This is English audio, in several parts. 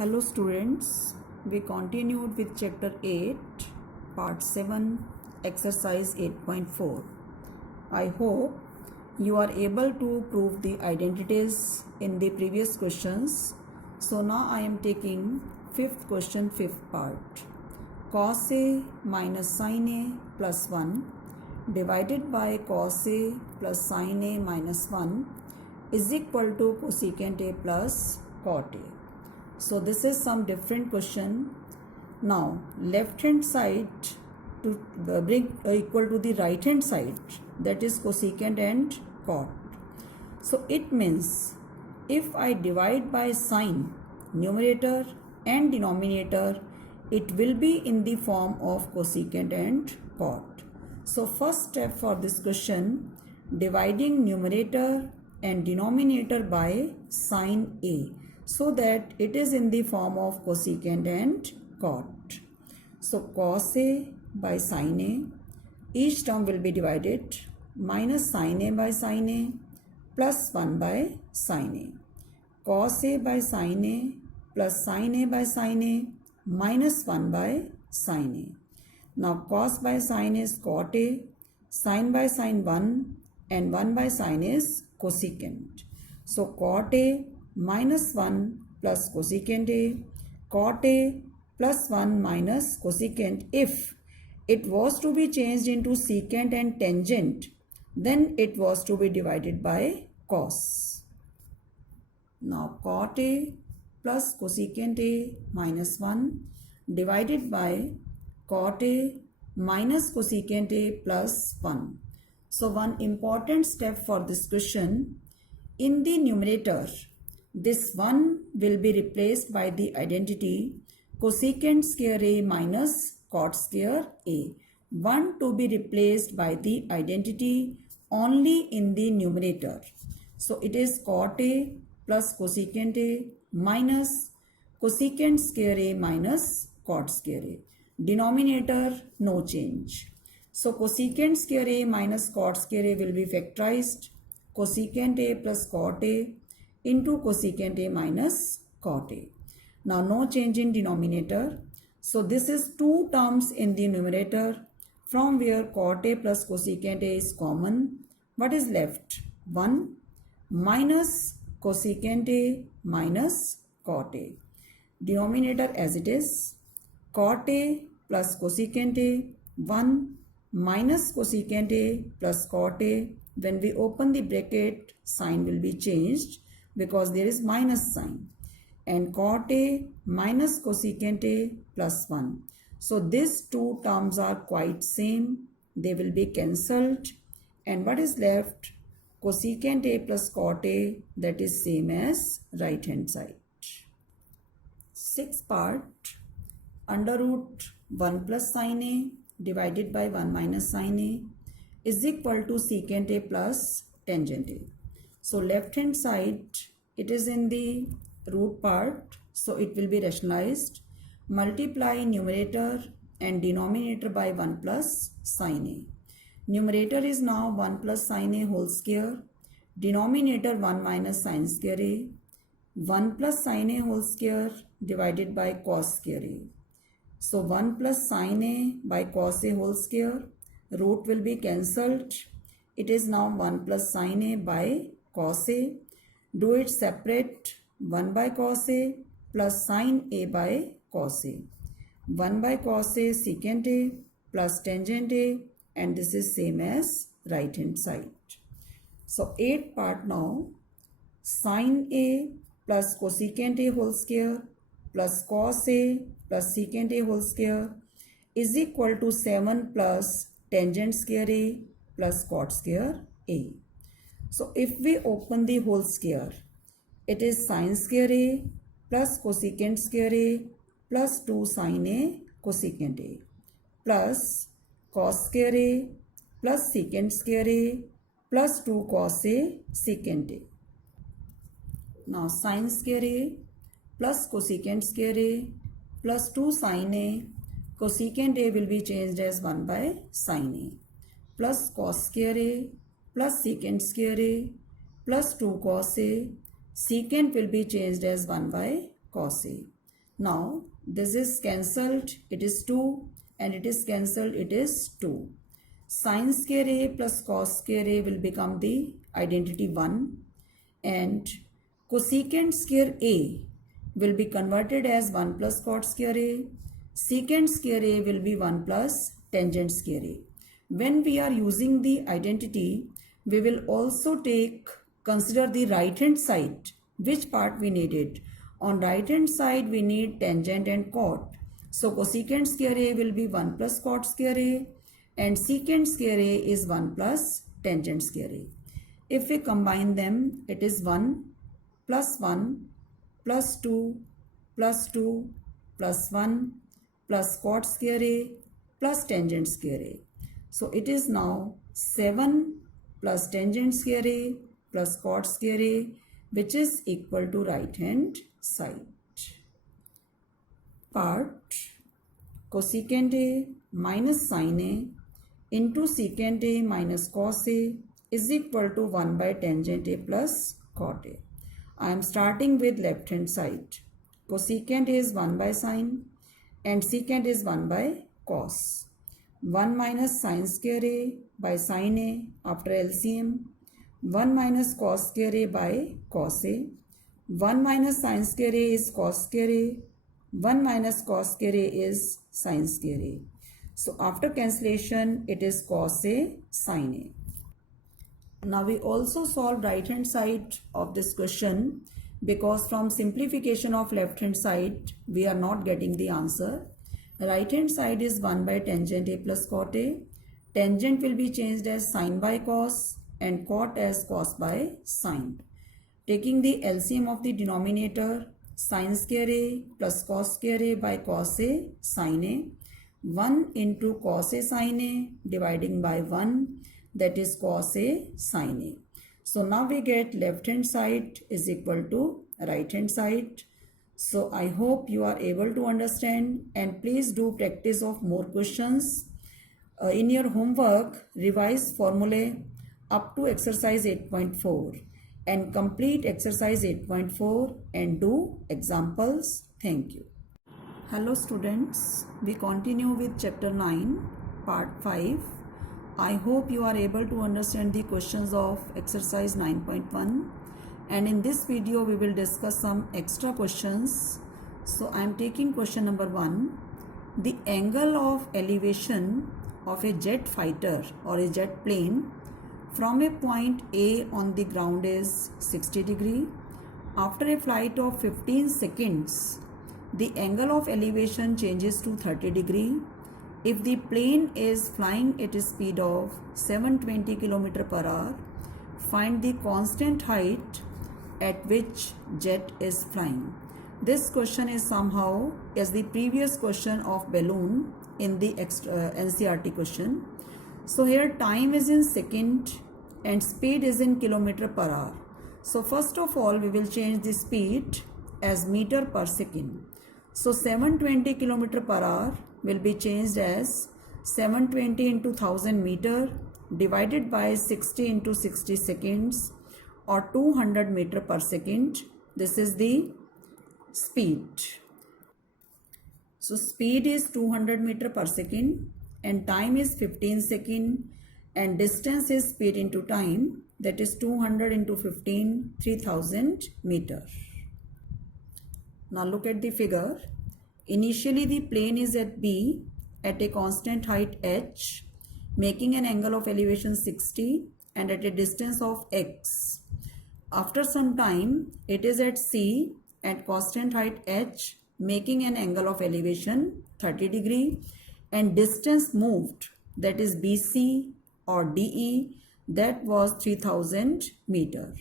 Hello students, we continued with chapter 8, part 7, exercise 8.4. I hope you are able to prove the identities in the previous questions. So now I am taking fifth question, fifth part. Cos A minus sin A plus 1 divided by cos A plus sin A minus 1 is equal to cosecant A plus cot A. So this is some different question. Now left hand side to bring equal to the right hand side, that is cosecant and cot. So it means if I divide by sine, numerator and denominator, it will be in the form of cosecant and cot. So first step for this question, dividing numerator and denominator by sine A, so that it is in the form of cosecant and cot. So cos A by sin A, each term will be divided, minus sin A by sin A plus 1 by sin A. Cos A by sin A plus sin A by sin A minus 1 by sin A. Now cos by sin is cot A, sin by sin 1 and 1 by sin is cosecant. So cot A minus 1 plus cosecant A, cot A plus 1 minus cosecant. If it was to be changed into secant and tangent, then it was to be divided by cos. Now cot A plus cosecant A minus 1 divided by cot A minus cosecant A plus 1. So one important step for this question, in the numerator, this 1 will be replaced by the identity cosecant square A minus cot square A. 1 to be replaced by the identity only in the numerator. So it is cot A plus cosecant A minus cosecant square A minus cot square A. Denominator no change. So cosecant square A minus cot square A will be factorized. Cosecant A plus cot A into cosecant A minus cot A. Now no change in denominator. So this is two terms in the numerator from where cot A plus cosecant A is common. What is left? 1 minus cosecant A minus cot A. Denominator as it is. Cot A plus cosecant A, 1 minus cosecant A plus cot A. When we open the bracket, sign will be changed because there is minus sign, and cot A minus cosecant A plus 1. So these two terms are quite same. They will be cancelled, and what is left? Cosecant A plus cot A, that is same as right hand side. Sixth part, under root 1 plus sin A divided by 1 minus sin A is equal to secant A plus tangent A. So left hand side, it is in the root part, so it will be rationalized. Multiply numerator and denominator by 1 plus sin A. Numerator is now 1 plus sin A whole square. Denominator 1 minus sin square A. 1 plus sin A whole square divided by cos square A. So 1 plus sin A by cos A whole square. Root will be cancelled. It is now 1 plus sin A by cos A. Do it separate. 1 by cos A plus sin A by cos A. 1 by cos A secant A plus tangent A, and this is same as right hand side. So 8th part now, sin A plus cosecant A whole square plus cos A plus secant A whole square is equal to 7 plus tangent square A plus cot square A. So if we open the whole square, it is sin square A plus cosecant square A plus 2 sin A cosecant A plus cos square A plus secant square A plus 2 cos A secant A. Now sin square A plus cosecant square A plus 2 sin A, cosecant A will be changed as 1 by sin A, plus cos square A plus secant square A plus 2 cos A, secant will be changed as 1 by cos A. Now this is cancelled, it is 2, and it is cancelled, it is 2. Sin square A plus cos square A will become the identity 1, and cosecant square A will be converted as 1 plus cot square A. Secant square A will be 1 plus tangent square A. When we are using the identity, we will also consider the right hand side, which part we needed. On right hand side we need tangent and cot. So cosecant square A will be 1 plus cot square A, and secant square A is 1 plus tangent square A. If we combine them, it is 1 plus 1 plus 2 plus 2 plus 1 plus cot square A plus tangent square A. So it is now 7 plus tangent square A plus cot square A, which is equal to right hand side. Part cosecant A minus sin A into secant A minus cos A is equal to 1 by tangent A plus cot A. I am starting with left hand side. Cosecant A is 1 by sin and secant is 1 by cos. 1 minus sin square A by sin A after LCM. 1 minus cos square A by cos A. 1 minus sin square A is cos square A. 1 minus cos square A is sin square A. So after cancellation, it is cos A sin A. Now we also solve right hand side of this question, because from simplification of left hand side we are not getting the answer. Right hand side is 1 by tangent A plus cot A. Tangent will be changed as sin by cos and cot as cos by sin. Taking the LCM of the denominator, sin square A plus cos square A by cos A sin A. 1 into cos A sin A dividing by 1, that is cos A sin A. So now we get left hand side is equal to right hand side. So I hope you are able to understand, and please do practice of more questions. In your homework, revise formulae up to exercise 8.4 and complete exercise 8.4 and do examples. Thank you. Hello students, we continue with chapter 9, part 5. I hope you are able to understand the questions of exercise 9.1, and in this video we will discuss some extra questions. So I am taking question number 1. The angle of elevation of a jet fighter or a jet plane from a point A on the ground is 60 degree. After a flight of 15 seconds, the angle of elevation changes to 30 degree. If the plane is flying at a speed of 720 km per hour, find the constant height at which jet is flying. This question is somehow as the previous question of balloon in the NCERT question. So here time is in second and speed is in kilometer per hour. So first of all we will change the speed as meter per second. So 720 km per hour will be changed as 720 into 1000 meter divided by 60 into 60 seconds or 200 meter per second. This is the speed. So speed is 200 meter per second and time is 15 second and distance is speed into time, that is 200 into 15, 3000 meter. Now look at the figure. Initially the plane is at B at a constant height h, making an angle of elevation 60 and at a distance of x. After some time it is at C at constant height h, making an angle of elevation 30 degree and distance moved, that is BC or DE, that was 3000 meter.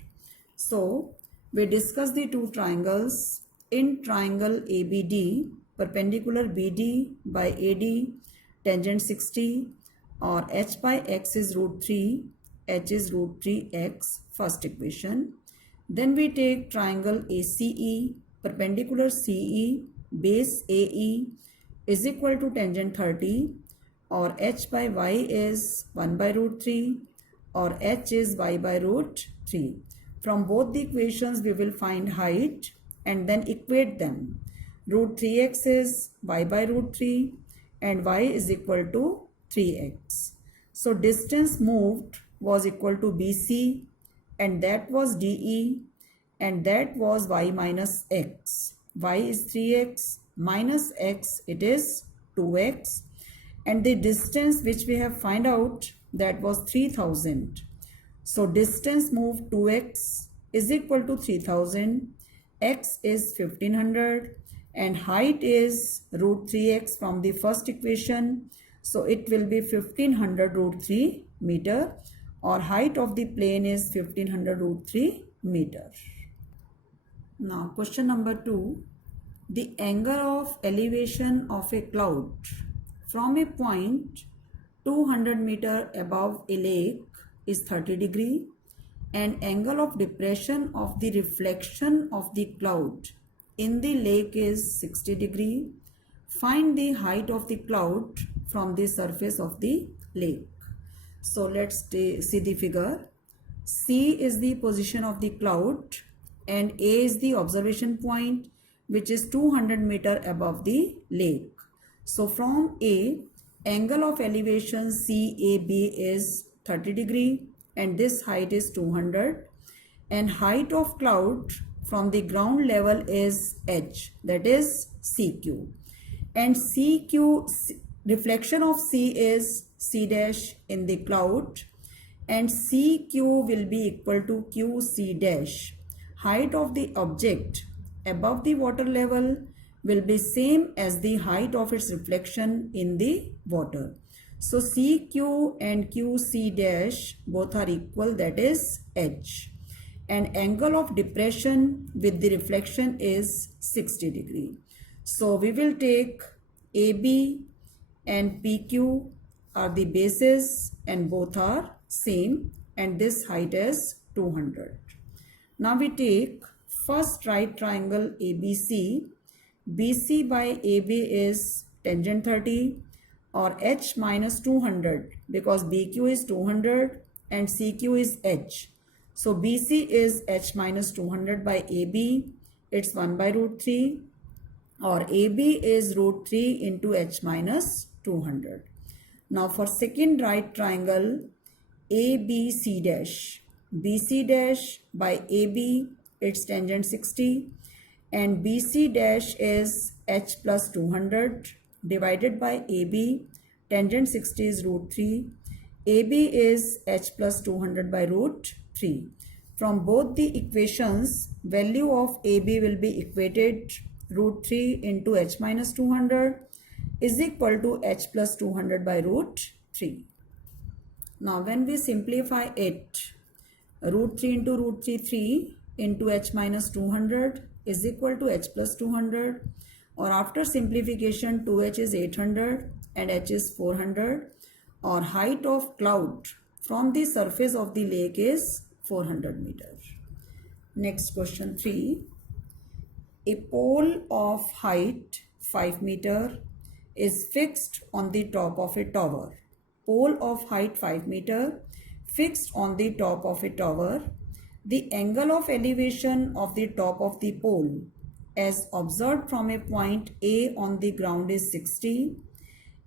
So we discuss the two triangles. In triangle ABD, perpendicular BD by AD, tangent 60, or h by x is root 3, h is root 3x, first equation. Then we take triangle ACE, perpendicular CE, base AE is equal to tangent 30, or h by y is 1 by root 3, or h is y by root 3. From both the equations we will find height and then equate them. root 3x is y by root 3 and y is equal to 3x. So distance moved was equal to BC and that was DE and that was y minus x. Y is 3x minus x, it is 2x, and the distance which we have find out, that was 3000. So distance moved 2x is equal to 3000, x is 1500 and height is root 3x from the first equation. So it will be 1500 root 3 meter, or height of the plane is 1500 root 3 meter. Now question number 2. The angle of elevation of a cloud from a point 200 meter above a lake is 30 degree and angle of depression of the reflection of the cloud in the lake is 60 degree. Find the height of the cloud from the surface of the lake. So let's see the figure. C is the position of the cloud and A is the observation point, which is 200 meter above the lake. So from A, angle of elevation CAB is 30 degree and this height is 200, and height of cloud from the ground level is H, that is CQ, and CQ, reflection of C is C dash in the cloud, and CQ will be equal to QC dash. Height of the object above the water level will be same as the height of its reflection in the water. So CQ and QC dash both are equal, that is H. And angle of depression with the reflection is 60 degree. So we will take AB and PQ are the bases and both are same, and this height is 200. Now we take first right triangle ABC. BC by AB is tangent 30 or H minus 200 because BQ is 200 and CQ is H. So BC is H minus 200 by AB. It's 1 by root 3, or AB is root 3 into H minus 200. Now for second right triangle ABC dash. BC dash by AB, it's tangent 60, and BC dash is H plus 200 divided by AB. Tangent 60 is root 3. AB is H plus 200 by root 3. From both the equations, value of AB will be equated. Root 3 into H minus 200 is equal to H plus 200 by root 3. Now when we simplify it, root 3 into root 3 into H minus 200 is equal to H plus 200, or after simplification 2H is 800 and H is 400, or height of cloud from the surface of the lake is 400 meters. Next question 3. A pole of height 5 meter is fixed on the top of a tower. Pole of height 5 meter fixed on the top of a tower. The angle of elevation of the top of the pole as observed from a point A on the ground is 60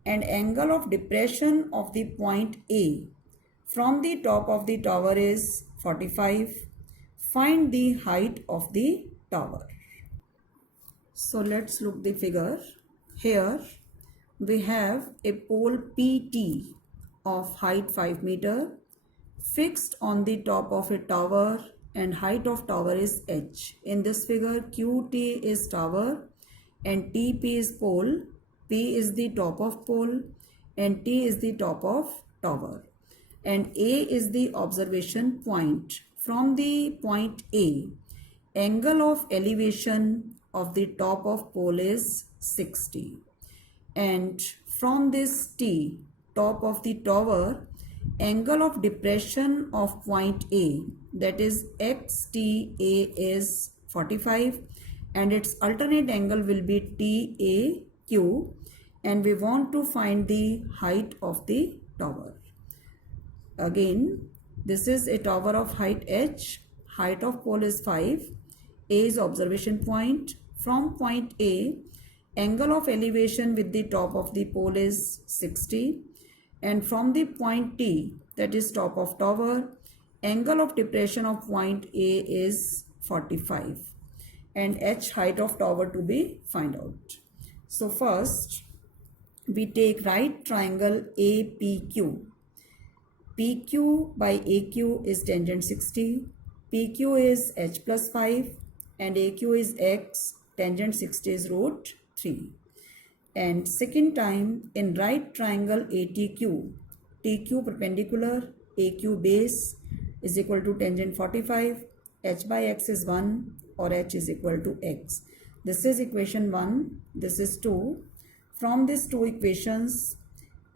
and angle of depression of the point A from the top of the tower is 45. Find the height of the tower. So let's look the figure. Here we have a pole PT of height 5 meter fixed on the top of a tower and height of tower is H. In this figure, QT is tower and TP is pole. P is the top of pole and T is the top of tower. And A is the observation point. From the point A, angle of elevation of the top of pole is 60. And from this T, top of the tower, angle of depression of point A, that is XTA, is 45 and its alternate angle will be TAQ, and we want to find the height of the tower. Again, this is a tower of height H, height of pole is 5, A is observation point, From point A, angle of elevation with the top of the pole is 60, and from the point T, that is top of tower, angle of depression of point A is 45, and h height of tower to be find out. So first we take right triangle APQ. PQ by AQ is tangent 60, PQ is h plus 5, and AQ is x, tangent 60 is root 3. And second time in right triangle ATQ, TQ perpendicular, AQ base is equal to tangent 45, h by x is 1 or h is equal to x. This is equation 1, this is 2. From these two equations,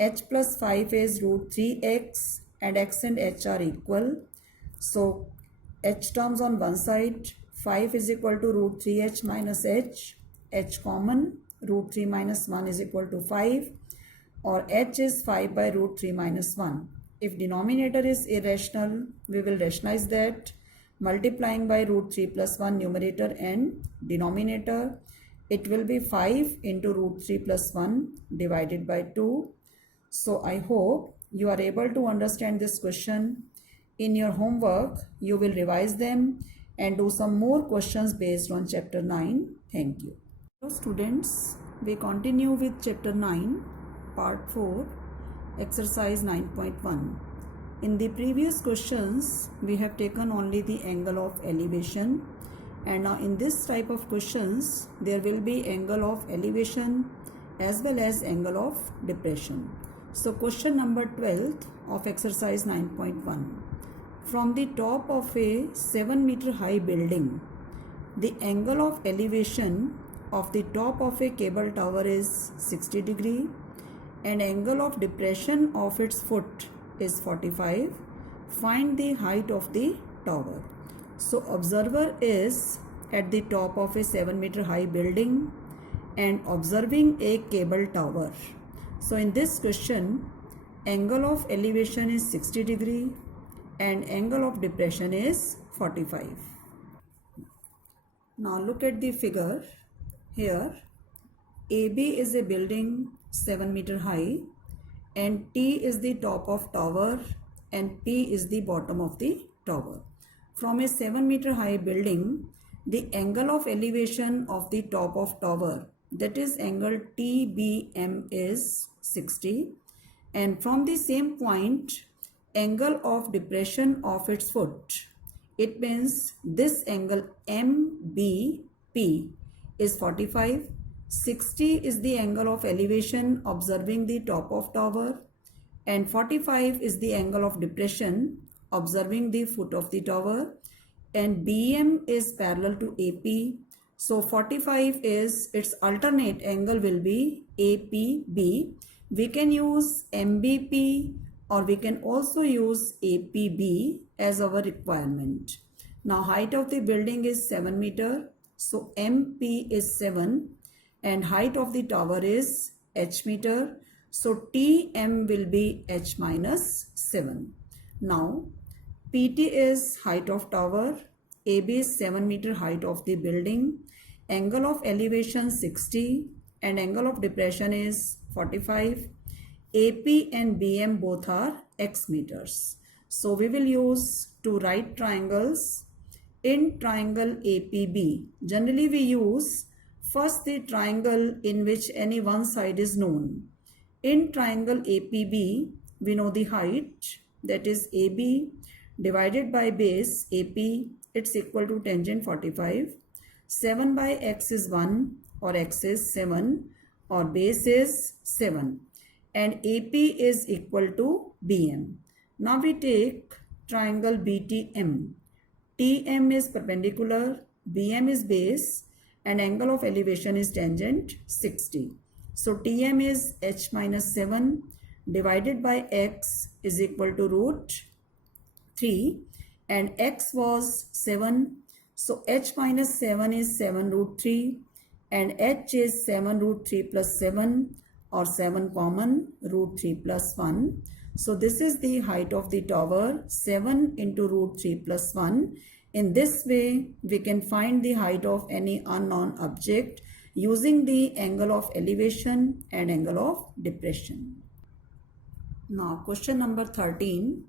h plus 5 is root 3x and x and h are equal. So h terms on one side, 5 is equal to root 3h minus h common, root 3 minus 1 is equal to 5, or h is 5 by root 3 minus 1. If denominator is irrational, we will rationalize that multiplying by root 3 plus 1 numerator and denominator. It will be 5 into root 3 plus 1 divided by 2. So I hope you are able to understand this question. In your homework, you will revise them and do some more questions based on chapter 9. Thank you. Hello students, we continue with chapter 9, part 4, exercise 9.1. In the previous questions, we have taken only the angle of elevation, and now in this type of questions, there will be angle of elevation as well as angle of depression. So question number 12 of exercise 9.1. From the top of a 7-meter high building, the angle of elevation of the top of a cable tower is 60 degree and angle of depression of its foot is 45. Find the height of the tower. So observer is at the top of a 7-meter high building and observing a cable tower. So in this question, angle of elevation is 60 degree and angle of depression is 45. Now look at the figure. Here AB is a building 7-meter high and T is the top of tower and P is the bottom of the tower. From a 7-meter high building, the angle of elevation of the top of tower, that is angle TBM, is 60, and from the same point, angle of depression of its foot, it means this angle MBP is 45. 60 is the angle of elevation observing the top of tower and 45 is the angle of depression observing the foot of the tower, and BM is parallel to AP. So 45 is its alternate angle will be APB. We can use MBP or we can also use APB as our requirement. Now height of the building is 7 meter. So MP is 7 and height of the tower is h meter. So TM will be h minus 7. Now PT is height of tower, AB is 7-meter height of the building, angle of elevation 60 and angle of depression is 45. AP and BM both are x meters. So we will use two right triangles. In triangle APB, generally we use first the triangle in which any one side is known. In triangle APB, we know the height, that is AB divided by base AP, it's equal to tangent 45. 7 by x is 1 or x is 7 or base is 7 and AP is equal to BM. Now we take triangle BTM. TM is perpendicular, BM is base and angle of elevation is tangent 60. So TM is h minus 7 divided by x is equal to root 3 and x was 7. So h minus 7 is 7 root 3 and h is 7 root 3 plus 7 or 7 common root 3 plus 1. So this is the height of the tower, 7 into root 3 plus 1 In this way, we can find the height of any unknown object using the angle of elevation and angle of depression. Now, question number 13.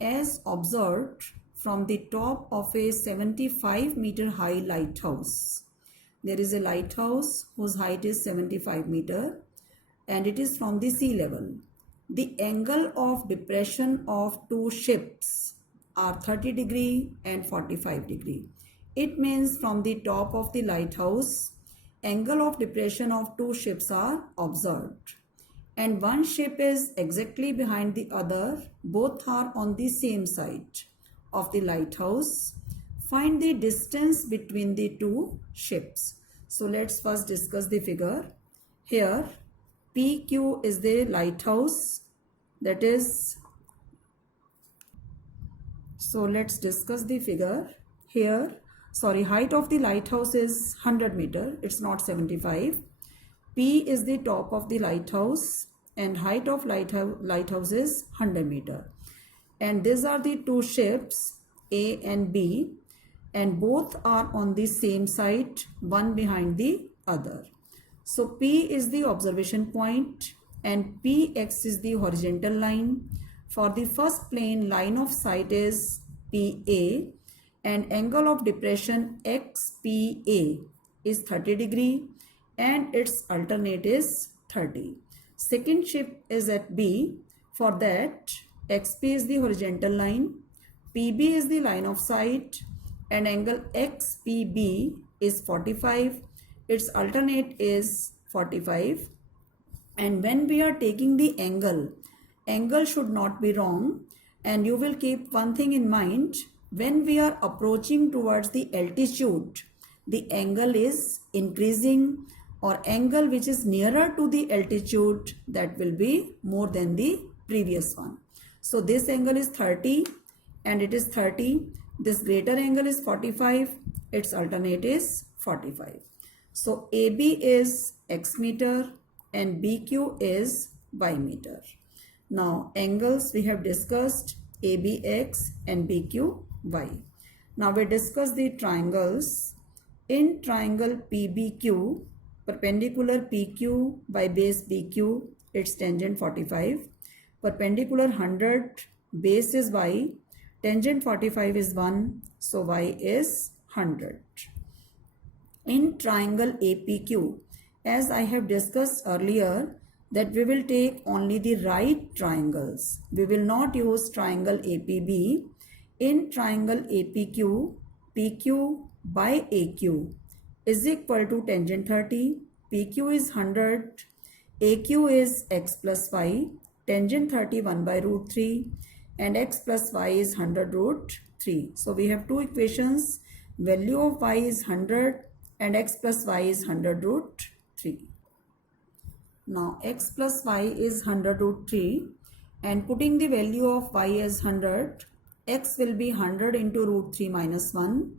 As observed from the top of a 75-meter high lighthouse, there is a lighthouse whose height is 75 meter and it is from the sea level. The angle of depression of two ships are 30 degree and 45 degree. It means from the top of the lighthouse, angle of depression of two ships are observed. And one ship is exactly behind the other. Both are on the same side of the lighthouse. Find the distance between the two ships. So let's first discuss the figure. Here PQ is the lighthouse, that is, so let's discuss the figure. Here, height of the lighthouse is 100 meter, it's not 75. P is the top of the lighthouse and height of lighthouse is 100 meter. And these are the two ships A and B, and both are on the same side, one behind the other. So P is the observation point and PX is the horizontal line. For the first plane, line of sight is PA and angle of depression XPA is 30 degree and its alternate is 30. Second ship is at B. For that, XP is the horizontal line, PB is the line of sight and angle XPB is 45. Its alternate is 45. And when we are taking the angle should not be wrong, and you will keep one thing in mind: when we are approaching towards the altitude, the angle is increasing, or angle which is nearer to the altitude, that will be more than the previous one. So this angle is 30 and it is 30. This greater angle is 45, its alternate is 45. So AB is X meter and BQ is Y meter. Now angles we have discussed, ABX and BQY. Now we discuss the triangles. In triangle PBQ, perpendicular PQ by base BQ, its tangent 45. Perpendicular 100, base is Y, tangent 45 is 1, so Y is 100. In triangle APQ, as I have discussed earlier, that we will take only the right triangles. We will not use triangle APB. In triangle APQ, PQ by AQ is equal to tangent 30. PQ is 100. AQ is X plus Y. Tangent 30 1 by root 3. And X plus Y is 100 root 3. So we have two equations. Value of Y is 100 and X plus Y is 100 root 3. Now X plus Y is 100 root 3, and putting the value of Y as 100, X will be 100 into root 3 minus 1,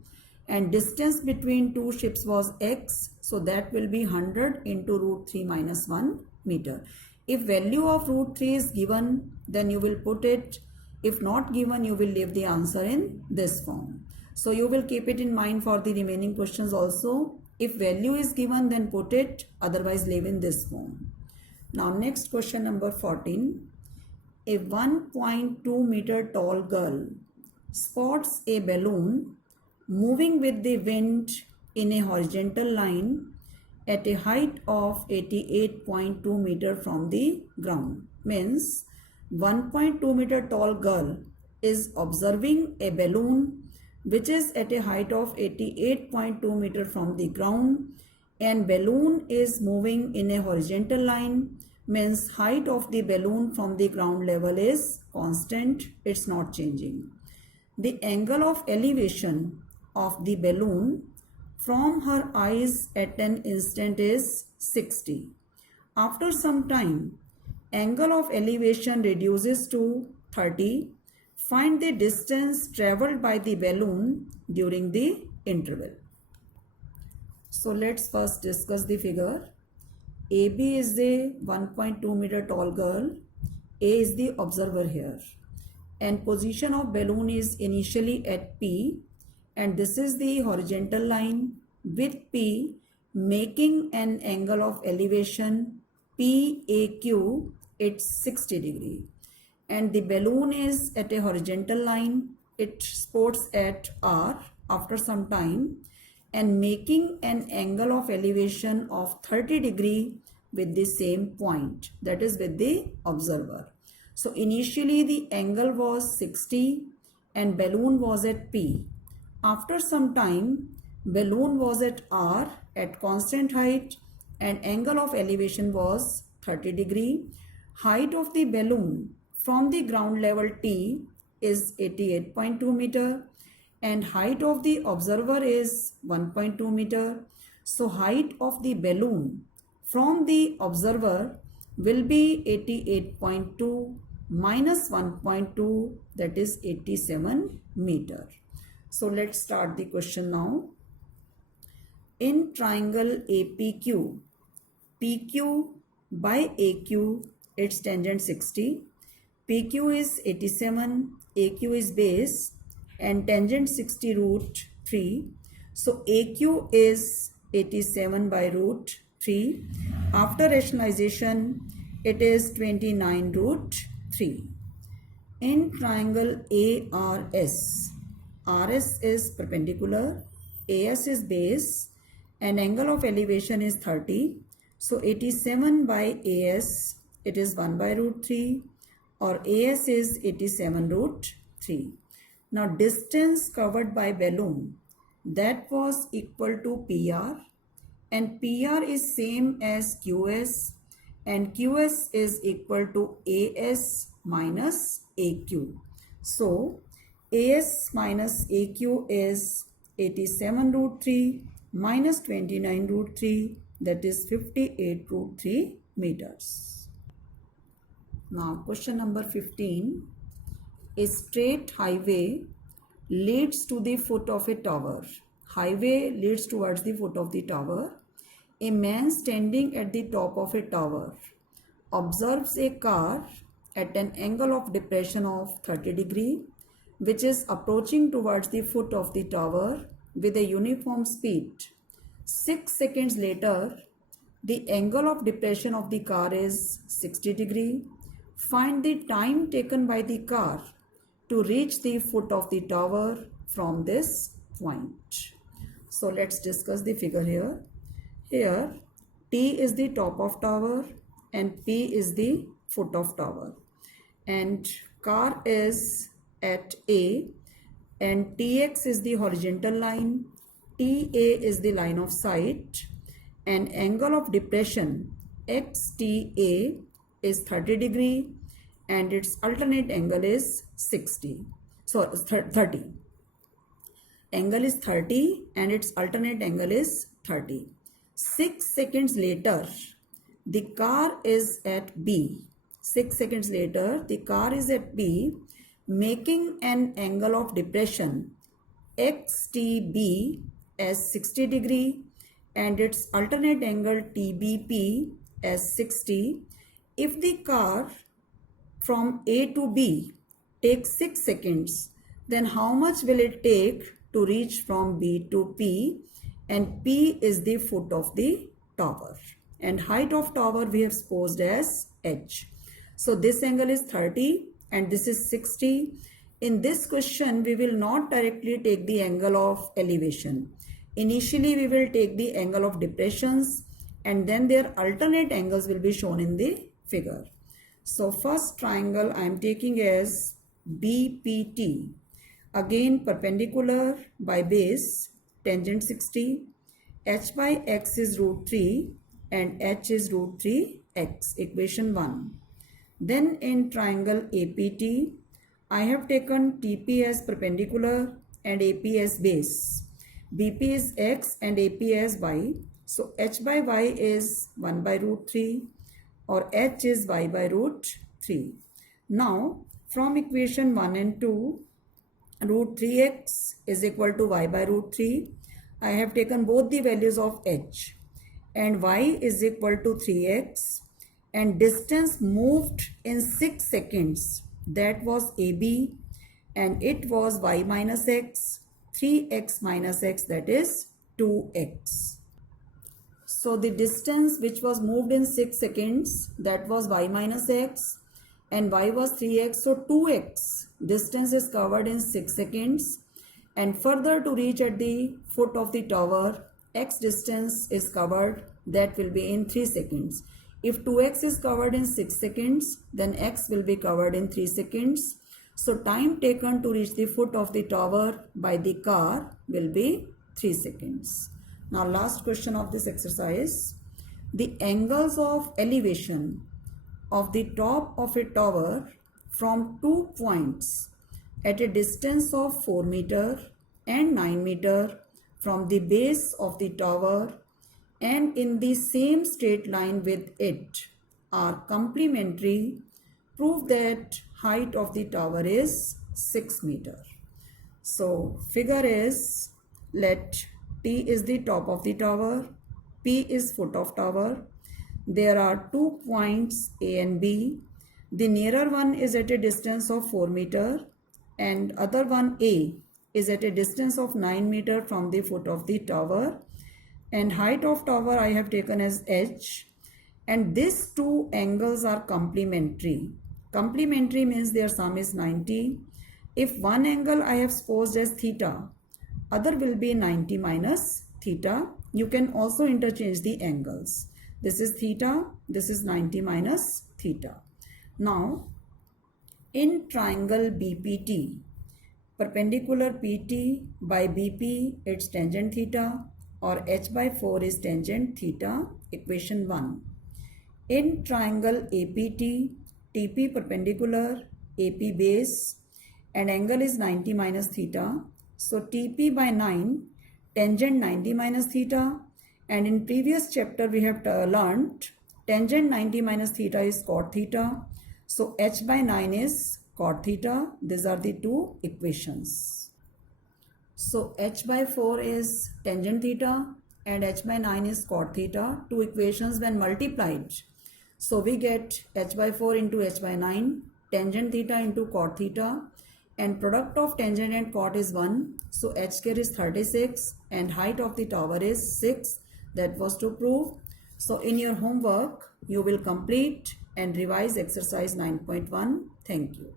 and distance between two ships was X, so that will be 100 into root 3 minus 1 meter. If value of root 3 is given, then you will put it. If not given, you will leave the answer in this form. So you will keep it in mind for the remaining questions also. If value is given, then put it, otherwise leave in this form. Now next question number 14. A 1.2 meter tall girl spots a balloon moving with the wind in a horizontal line at a height of 88.2 meter from the ground. Means 1.2 meter tall girl is observing a balloon which is at a height of 88.2 meter from the ground, and balloon is moving in a horizontal line, means height of the balloon from the ground level is constant, it's not changing. The angle of elevation of the balloon from her eyes at an instant is 60. After some time, angle of elevation reduces to 30. Find the distance traveled by the balloon during the interval. So let's first discuss the figure. AB is the 1.2 meter tall girl. A is the observer here. And position of balloon is initially at P and this is the horizontal line with P making an angle of elevation PAQ, it's 60 degree, and the balloon is at a horizontal line, it sports at R after some time and making an angle of elevation of 30 degree with the same point, that is with the observer. So initially the angle was 60 and balloon was at P. After some time, balloon was at R at constant height and angle of elevation was 30 degree. Height of the balloon from the ground level T is 88.2 meter and height of the observer is 1.2 meter. So height of the balloon from the observer will be 88.2 minus 1.2, that is 87 meter. So let's start the question now. In triangle APQ, PQ by AQ, its tangent 60, PQ is 87, AQ is base and tangent 60 root 3. So AQ is 87 by root 3. After rationalization, it is 29 root 3. In triangle ARS, RS is perpendicular, AS is base, and angle of elevation is 30. So 87 by AS, it is 1 by root 3, or AS is 87 root 3. Now distance covered by balloon, that was equal to PR, and PR is same as QS, and QS is equal to AS minus AQ. So AS minus AQ is 87 root 3 minus 29 root 3, that is 58 root 3 meters. Now question number 15. A straight highway leads to the foot of a tower. Highway leads towards the foot of the tower. A man standing at the top of a tower observes a car at an angle of depression of 30 degree, which is approaching towards the foot of the tower with a uniform speed. 6 seconds later, the angle of depression of the car is 60 degree. Find the time taken by the car to reach the foot of the tower from this point. So let's discuss the figure here. Here T is the top of tower and P is the foot of tower, and car is at A and TX is the horizontal line, TA is the line of sight, and angle of depression XTA is 30 degree and its alternate angle is 30. Angle is 30 and its alternate angle is 30. 6 seconds later, the car is at B. 6 seconds later, the car is at B, making an angle of depression XTB as 60 degree and its alternate angle TBP as 60. If the car from A to B takes 6 seconds, then how much will it take to reach from B to P? And P is the foot of the tower, and height of tower we have supposed as H. So this angle is 30 and this is 60. In this question, we will not directly take the angle of elevation. Initially, we will take the angle of depressions and then their alternate angles will be shown in the figure. So first triangle I am taking as BPT. Again perpendicular by base, tangent 60. H by X is root 3 and H is root 3x, equation 1. Then in triangle APT, I have taken TP as perpendicular and AP as base. BP is X and AP as Y. So H by Y is 1 by root 3 or H is Y by root 3. Now from equation 1 and 2, root 3x is equal to Y by root 3. I have taken both the values of H, and Y is equal to 3x, and distance moved in 6 seconds, that was AB, and it was Y minus X. 3x minus x, that is 2x. So the distance which was moved in 6 seconds, that was y minus x, and y was 3x, so 2x distance is covered in 6 seconds. And further to reach at the foot of the tower, x distance is covered, that will be in 3 seconds. If 2x is covered in 6 seconds, then x will be covered in 3 seconds. So time taken to reach the foot of the tower by the car will be 3 seconds. Now last question of this exercise. The angles of elevation of the top of a tower from 2 points at a distance of 4 meter and 9 meter from the base of the tower and in the same straight line with it are complementary. Prove that height of the tower is 6 meter. So figure is, let T is the top of the tower, P is foot of tower. There are 2 points A and B. The nearer one is at a distance of 4 meter and other one A is at a distance of 9 meter from the foot of the tower. And height of tower I have taken as h, and these two angles are complementary. Complementary means their sum is 90. If one angle I have supposed as theta, other will be 90 minus theta. You can also interchange the angles. This is theta, this is 90 minus theta. Now in triangle BPT, perpendicular PT by BP, its tangent theta, or h by 4 is tangent theta, equation 1. In triangle APT, TP perpendicular, AP base, and angle is 90 minus theta. So TP by 9, tangent 90 minus theta, and in previous chapter we have learnt tangent 90 minus theta is cot theta. So h by 9 is cot theta. These are the two equations. So h by 4 is tangent theta and h by 9 is cot theta. Two equations when multiplied. So we get h by 4 into h by 9, tangent theta into cot theta, and product of tangent and cot is 1. So h square is 36 and height of the tower is 6. That was to prove. So in your homework, you will complete and revise exercise 9.1. Thank you.